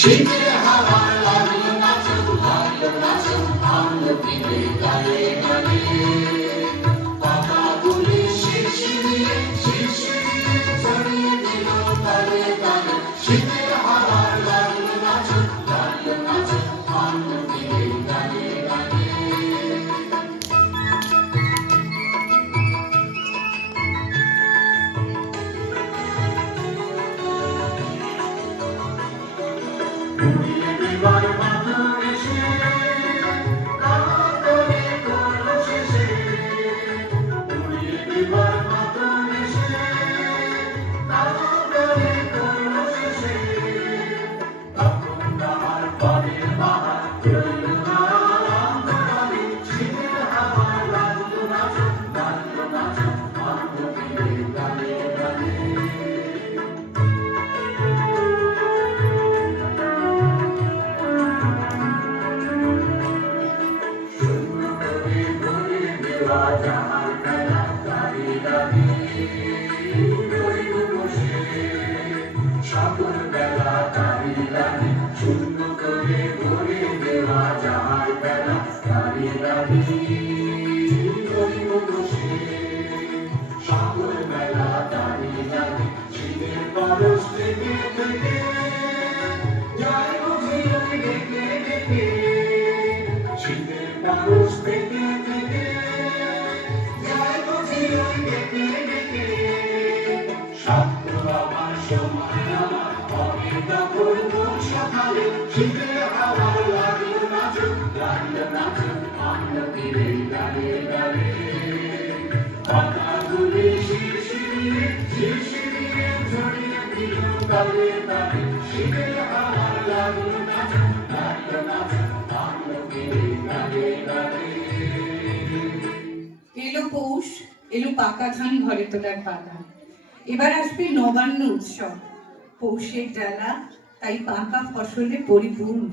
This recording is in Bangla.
শীতের হাওয়া লাগলো নাচো আমলকিতে গানে গানে পাতাগুলি শিরশিরিয়ে ছড়িয়ে দিল তালে তালে শীতের হাওয়া লাগলো নাচো আমলকিতে গানে গানে উড়িয়ে দেবার মাধুর এসে কাঁদরে করলো শেষে উড়িয়ে দেবার মাধুর এসে কাঁদরে করলো শেষে তখন তাহার পরের বাহার রইল না অন্ধকারে শীতের হাওয়া লাগলো নাচো আমলকিতে গানে গানে যাহার বেলা দাঁড়িয়ে দাঁড়িয়ে রইল বসে সকল বেলা দাঁড়িয়ে দাঁড়িয়ে শূন্য করে ভরে দেওয়া যাহার বেলা দাঁড়িয়ে দাঁড়িয়ে রইল বসে সকল বেলা দাঁড়িয়ে দাঁড়িয়ে শীতের পরশ থেকে থেকে যায় বুঝি ওই ডেকে ডেকে শীতের পরশ থেকে থেকে স্বপ্ন আমার সময় আমার হবে তখন কোন সকালে শীতের হাওয়া লাগলো নাচো আমলকিতে গানে গানে পাতাগুলি শিরশিরিয়ে ছড়িয়ে দিল তালে তালে শীতের হাওয়া লাগলো নাচো আমলকিতে গানে গানে এলো পৌষ, এলো পাকা ধান ঘরে তোলার পালা। এবার আসবে নবান্ন উৎসব, পৌষের জ্বালা তাই পাকা ফসলে পরিপূর্ণ।